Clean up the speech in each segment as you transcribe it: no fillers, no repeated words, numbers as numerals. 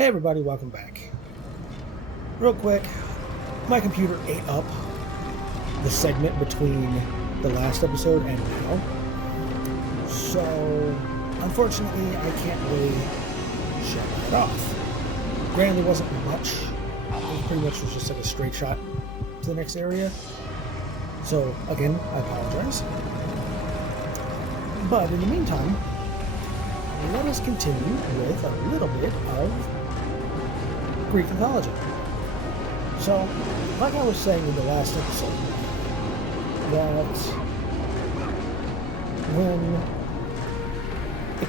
Hey everybody, welcome back. Real quick, my computer ate up the segment between the last episode and now. So, unfortunately, I can't really shut that off. Granted, there wasn't much. It pretty much was just like a straight shot to the next area. So, again, I apologize. But in the meantime, let us continue with a little bit of Greek mythology. So, like I was saying in the last episode, that when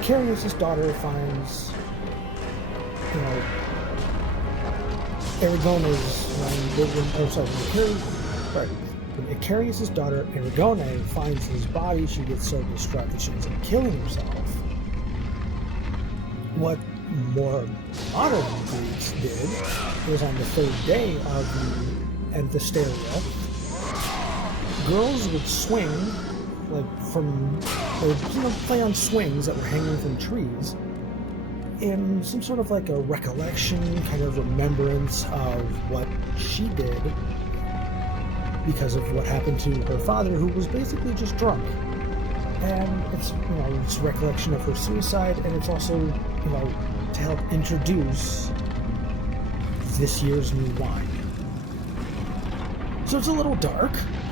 Dionysius' daughter finds, when Dionysius' daughter Aragone finds his body, she gets so distraught that she ends up killing herself. What more modern Greeks did was on the third day of the Anthesteria, girls would swing, play on swings that were hanging from trees in some sort of like a recollection, kind of remembrance of what she did because of what happened to her father, who was basically just drunk. And it's, it's a recollection of her suicide, and it's also, to help introduce this year's new wine. So it's a little dark,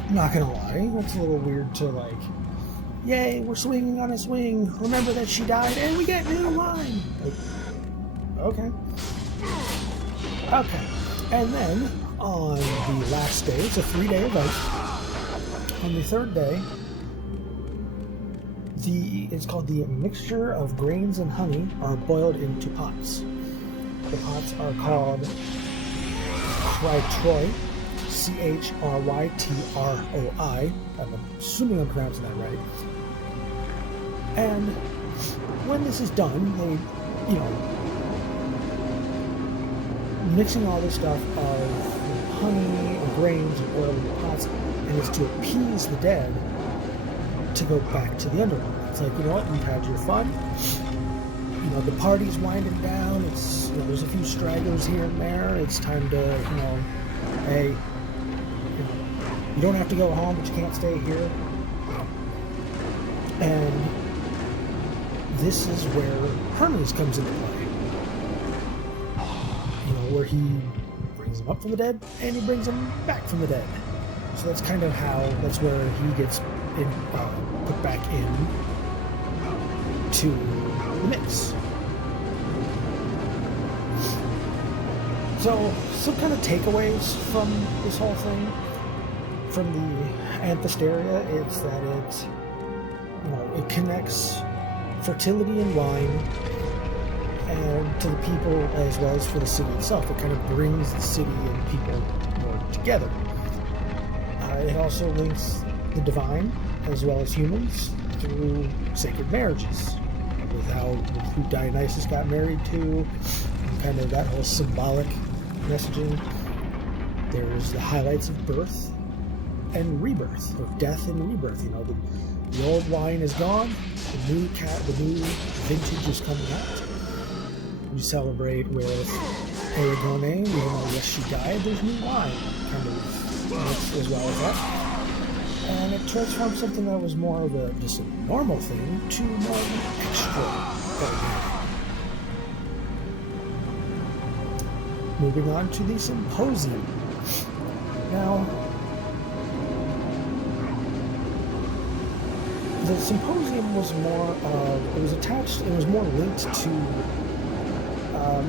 I'm not gonna lie. It's a little weird to yay, we're swinging on a swing, remember that she died, and we get new wine! Okay. And then, on the last day, it's a 3-day event, on the third day, it's called the mixture of grains and honey are boiled into pots. The pots are called Chrytroi, Chrytroi. I'm assuming I'm pronouncing that right. And when this is done, they, mixing all this stuff of honey and grains and oil in the pots, and it's to appease the dead to go back to the underworld. It's like, you've had your fun. The party's winding down. It's, there's a few stragglers here and there. It's time to, hey, you don't have to go home, but you can't stay here. And this is where Hermes comes into play. Where he brings them up from the dead, and he brings them back from the dead. So that's kind of that's where he gets put back in to the mix. So, some kind of takeaways from this whole thing, from the Anthesteria, it's that it connects fertility and wine, and to the people as well as for the city itself. It kind of brings the city and people more together. It also links the divine as well as humans through sacred marriages, with who Dionysus got married to, and kind of that whole symbolic messaging. There's the highlights of birth and rebirth, of death and rebirth. The old wine is gone, the new vintage is coming out. We celebrate with Aragone, even though yes she died, there's new wine kind of mixed as well as that. And it transforms something that was more of just a normal thing to more of an extraordinary. Moving on to the symposium. Now, the symposium was it was more linked to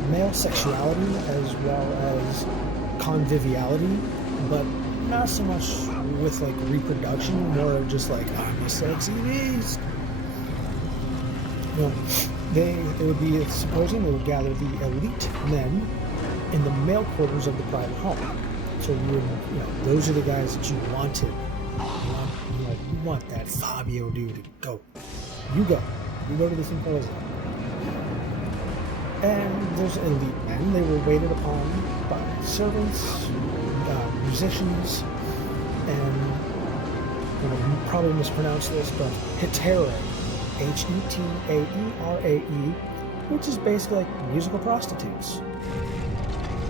male sexuality as well as conviviality, but not so much with reproduction, more of just I'm a sexy beast. They would be a symposium. They would gather the elite men in the male quarters of the private home. So those are the guys that you wanted. You want that Fabio dude to go. You go to the symposium. And there's elite men. They were waited upon by servants, musicians, and you probably mispronounced this, but heterae, H-E-T-A-E-R-A-E, which is basically like musical prostitutes.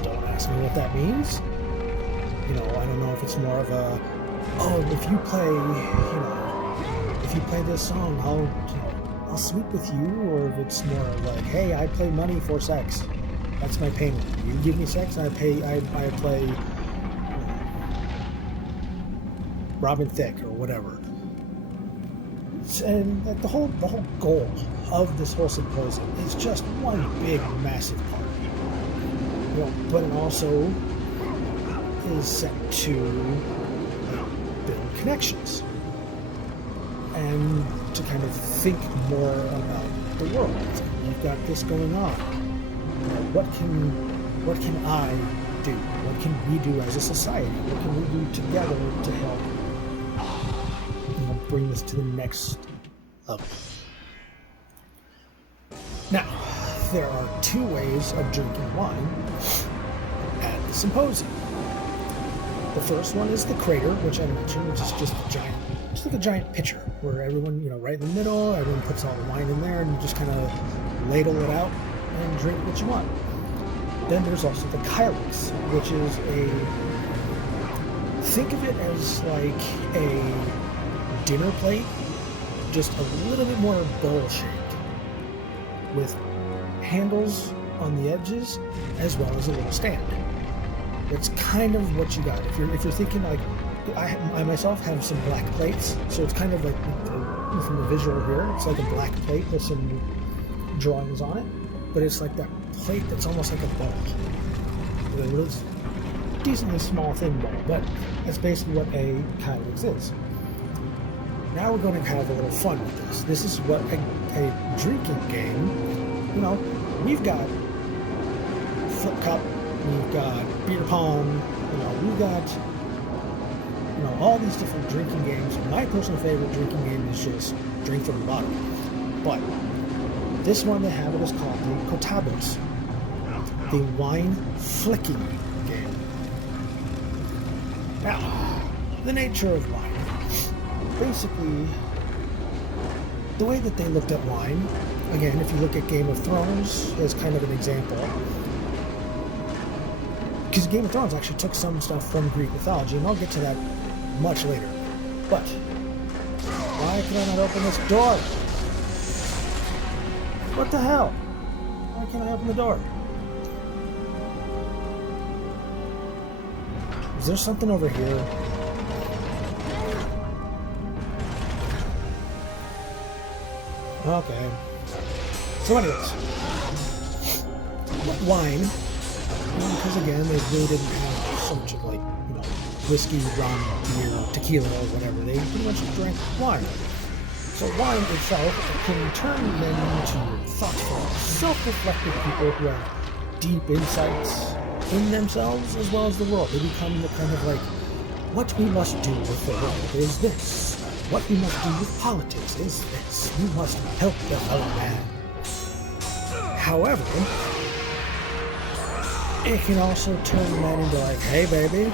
Don't ask me what that means. You know, I don't know if it's more of a, oh, if you play this song, I'll sleep with you, or if it's more like, hey, I play money for sex. That's my payment. You give me sex, and I play Robin Thicke or whatever. And the whole goal of this whole symposium is just one big, massive party. You know, but it also is set to build connections and to kind of think more about the world. You've got this going on. You know, what can I do? What can we do as a society? What can we do together to help bring this to the next level? Now, there are two ways of drinking wine at the symposium. The first one is the crater, which I mentioned, which is just like a giant pitcher, where everyone, right in the middle, everyone puts all the wine in there, and you just kind of ladle it out and drink what you want. Then there's also the Kylix, which is think of it as like a dinner plate, just a little bit more bowl-shaped, with handles on the edges, as well as a little stand. That's kind of what you got. If you're thinking like, I myself have some black plates, so it's kind of like, from the visual here, it's like a black plate with some drawings on it, but it's like that plate that's almost like a bowl. It's a decently small thin bowl, but that's basically what a Kylix is. Now we're going to have a little fun with this. This is what a drinking game, we've got flip cup, we've got beer pong, we've got, all these different drinking games. My personal favorite drinking game is just drink from the bottle. But this one they have it is called the Kotabos, the wine flicking game. Now, the nature of wine. Basically, the way that they looked at wine, again, if you look at Game of Thrones as kind of an example, because Game of Thrones actually took some stuff from Greek mythology, and I'll get to that much later. But why can I not open this door? What the hell? Why can't I open the door? Is there something over here? Okay. So anyways, wine, because again, they really didn't have so much of like, whiskey, rum, beer, tequila, or whatever. They pretty much drank wine. So wine itself can turn men into thoughtful, self-reflective people who have deep insights in themselves as well as the world. They become the kind of like, what we must do with the world is this. What we must do with politics is this. We must help the fellow man. However, it can also turn men into like, hey baby,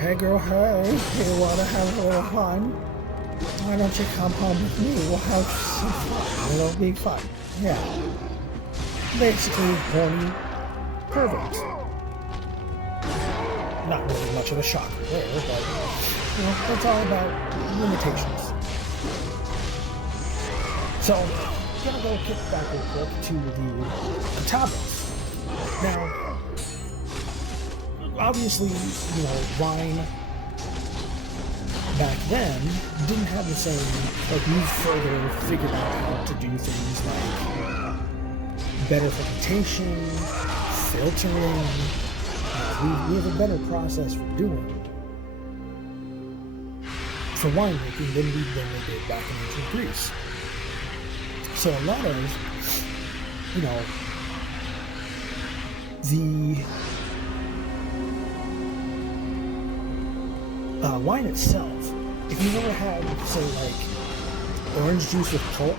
hey girl, hey, you want to have a little fun? Why don't you come home with me? We'll have some fun. It'll be fun. Yeah. Basically, horny perverts. Not really much of a shocker there, but, it's all about limitations. So, I'm gonna go kick back real quick to the Kotabos. Now, obviously, wine back then didn't have the same, like, we've further figured out how to do things like better fermentation, filtering. We have a better process for doing it. For winemaking than they did back in ancient Greece. So a lot of, the wine itself, if you've ever had, say, like, orange juice with pulp,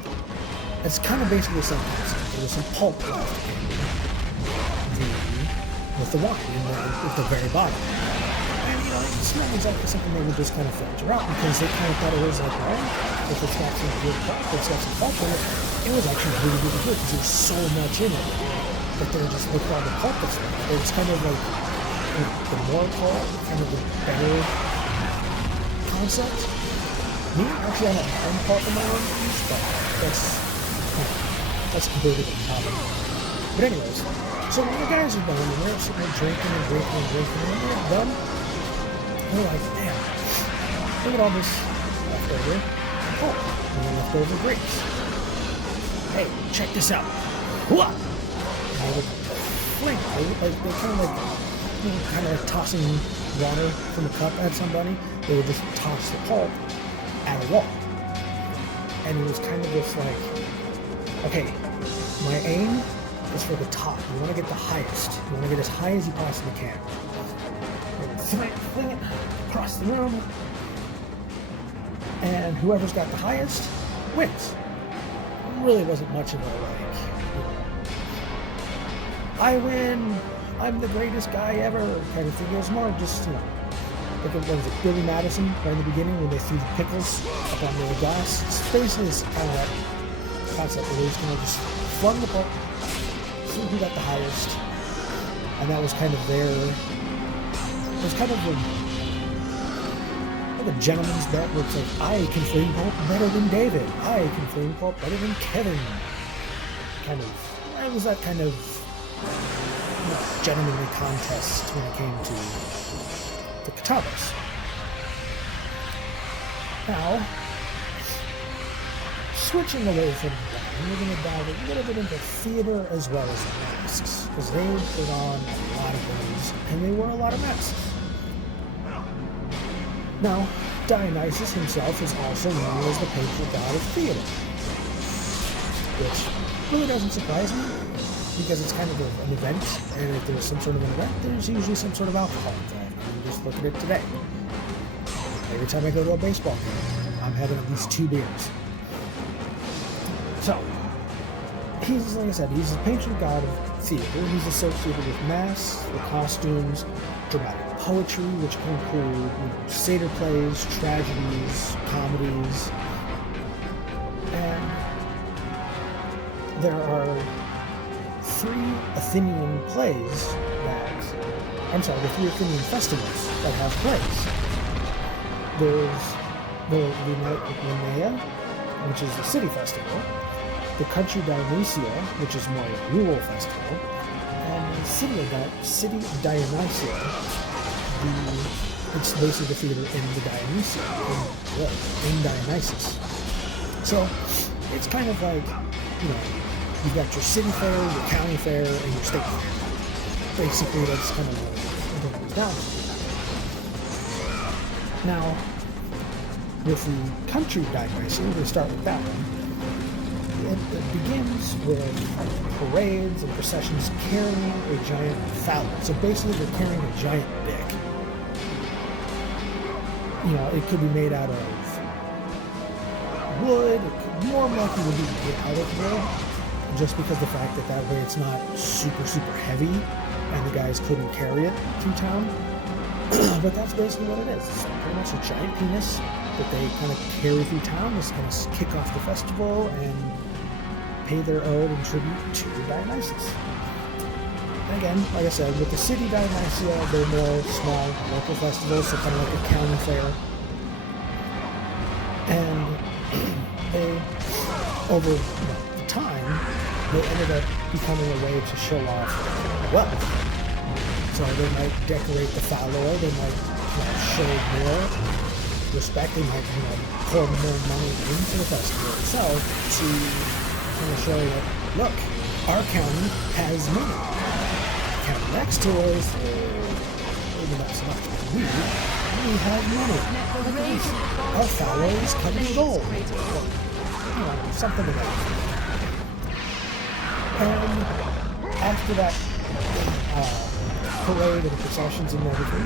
it's kind of basically the same concept. There's some pulp left with the wine at the very bottom. And, it's not exactly something they would just kind of filter out because they kind of thought it was like, well, if it's got some good pulp, if it's got some pulp in it, it was actually really, really good because there's so much in it. But then just look at all the pulp that's in it. It's kind of like the more pulp, kind of the better concept. Me, actually, I have my own pulp in my own piece, but that's completely different topic. But anyways, so when the guys are done, and they're sitting there drinking, and when they're done, they're like, man, look at all this leftover pulp and the leftover grapes. Hey, check this out. What? And they would fling, they kind of like tossing water from a cup at somebody. They would just toss the pulp at a wall. And it was kind of just like, okay, my aim is for the top. You want to get the highest. You want to get as high as you possibly can. And fling it across the room. And whoever's got the highest wins. It really wasn't much of a like, I win, I'm the greatest guy ever kind of thing. It was more just, like what was it, Billy Madison right in the beginning when they threw the pickles up on the glass. It's basically this kind of that concept where they just flung the pulp, see who got the highest, and that was kind of their, it was kind of a gentleman's bet where it's like, I can flame pulp better than David, I can flame pulp better than Kevin. Kind of, it was that kind of gentlemanly contest when it came to the Catawbas. Now, switching away from that, we're going to dive a little bit into theater as well as the masks, because they put on a lot of those, and they wore a lot of masks. Now, Dionysus himself is also known as the patron god of theater, which really doesn't surprise me, because it's kind of an event, and if there's some sort of an event, there's usually some sort of alcohol involved. You just look at it today. Every time I go to a baseball game, I'm having at least 2 beers. So, he's, like I said, he's the patron god of theater. He's associated with masks, the costumes, dramatic poetry, which can include satyr plays, tragedies, comedies, and there are 3 Athenian plays the 3 Athenian festivals that have plays. There's the Linnea, which is the city festival, the country Dionysia, which is more a rural festival, and the city Dionysia, it's basically the theater in the Dionysia, in Dionysus. So, it's kind of like, you've got your city fair, your county fair, and your state fair. Basically, that's kind of what it comes down to. Now, with the country Dionysus, we're going to start with that one. It begins with parades and processions carrying a giant phallus. So basically, they're carrying a giant dick. It could be made out of wood. It could more likely would be made out of wood, just because the fact that way it's not super, super heavy, and the guys couldn't carry it through town. But that's basically what it is. It's pretty much a giant penis that they kind of carry through town. Just kind of kick off the festival and pay their ode and tribute to Dionysus. And again, like I said, with the city Dionysia, they're more small local festivals, so kind of like a county fair. And they, over time, they ended up becoming a way to show off wealth. So they might decorate the fallow, they might show more respect, they might pour more money into the festival itself to kind of show that, look, our county has money. The county next to us, maybe not so much, but we have money. Our fallow is covered in gold. Or, something like that. And after that parade and processions and everything,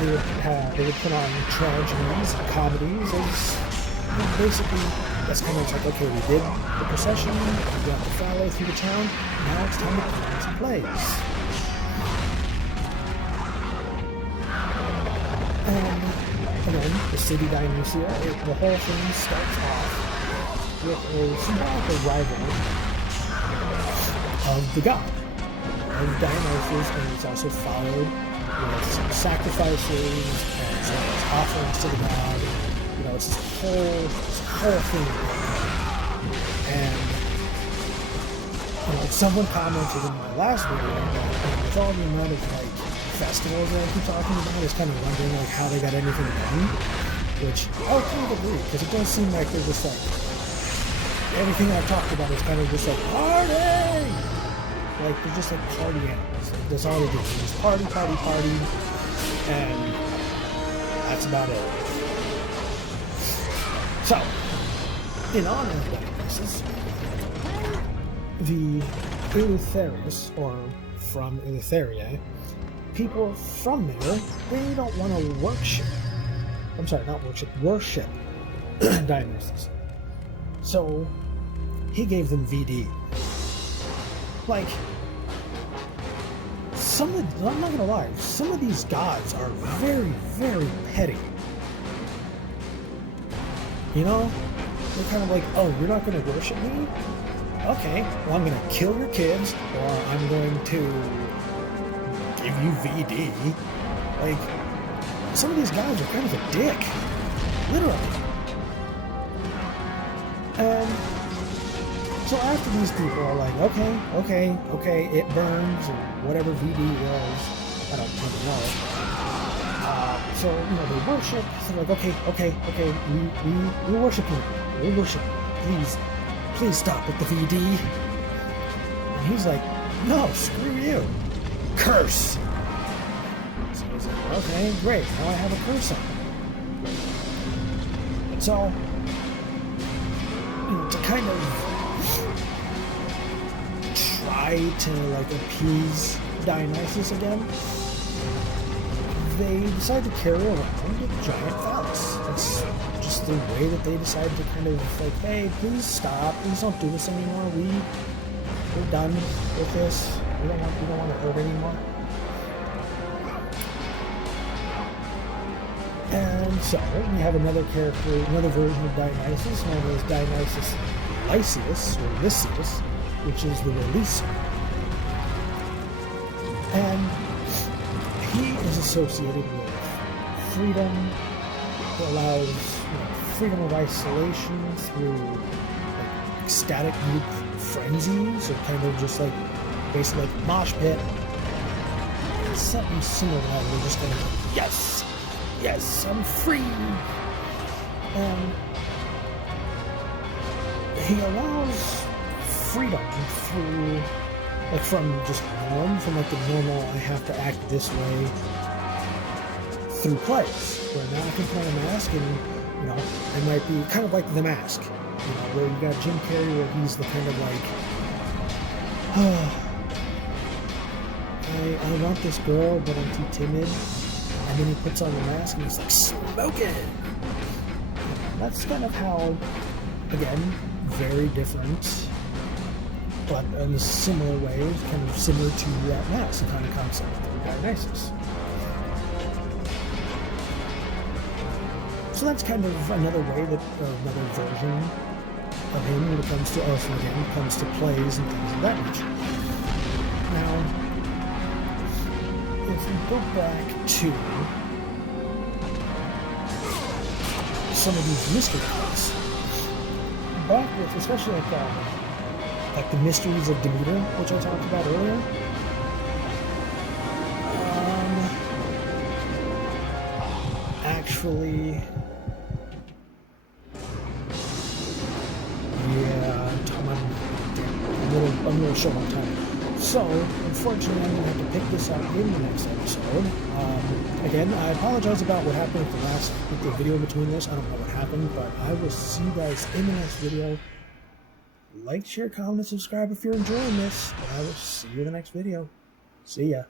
they would put on tragedies and comedies as basically that's kind of like, okay, we did the procession, we got the fallow through the town, now it's time to put on some plays. And again, the city Dionysia. The whole thing starts off with a symbolic arrival of the god, of Dionysus, and it's also followed with some sacrifices and some offerings to the god. You know, it's this whole thing. And you know, someone commented in my last video that with all the amount of like festivals that I keep talking about, I was kind of wondering like how they got anything done. Which I would kind of agree, because it does seem like they're just like everything I've talked about is kind of just like party. Like they're just like party animals. Like, that's all they do. They just party, and that's about it. So, in honor of Dionysus, the Eleutherians, or from Eleutheria, people from there, they don't want to worship Dionysus. So, he gave them VD. Like, I'm not gonna lie, some of these gods are very, very petty. You know? They're kind of like, oh, you're not gonna worship me? Okay, well, I'm gonna kill your kids, or I'm going to give you VD. Like, some of these guys are kind of a dick. Literally. And so after these people are like, okay, it burns, and whatever VD is, I don't really know. So, you know, they worship, so they're like, okay, we worship you. We worship you. Please stop with the VD. And he's like, no, screw you. Curse. So he's like, okay, great, now I have a curse on him. So, you know, to kind of try to, like, appease Dionysus again, they decide to carry around a giant phallus. That's just the way that they decide to kind of like, hey, please stop, please don't do this anymore. We're done with this. We don't want to hurt anymore. And so we have another character, another version of Dionysus, known as Dionysius Lysius, or Lysius, which is the releaser. And he is associated with freedom. It allows, you know, freedom of isolation through like ecstatic group frenzies, or kind of just like basically like mosh pit. It's something similar to that. We're just going to yes, I'm free. And he allows freedom through, like, from just norm, from like the normal, I have to act this way, through plays, where now I can play a mask, and, you know, it might be kind of like The Mask, you know, where you got Jim Carrey, where he's the kind of like, I want this girl, but I'm too timid, and then he puts on the mask, and he's like, smoking! That's kind of how, again, very different, but in a similar way, kind of similar to that mask kind of concept of Dionysus. So that's kind of another way that, another version of him when it comes to, also again, comes to plays and things of that nature. Now, if we go back to some of these mystery plays, back with, especially like the mysteries of Demeter, which I talked about earlier. Actually, yeah, I'm a little short on time. So, unfortunately, I'm going to have to pick this up in the next episode. Again, I apologize about what happened with the video between this. I don't know what happened, but I will see you guys in the next video. Like, share, comment, subscribe if you're enjoying this. I will see you in the next video. See ya.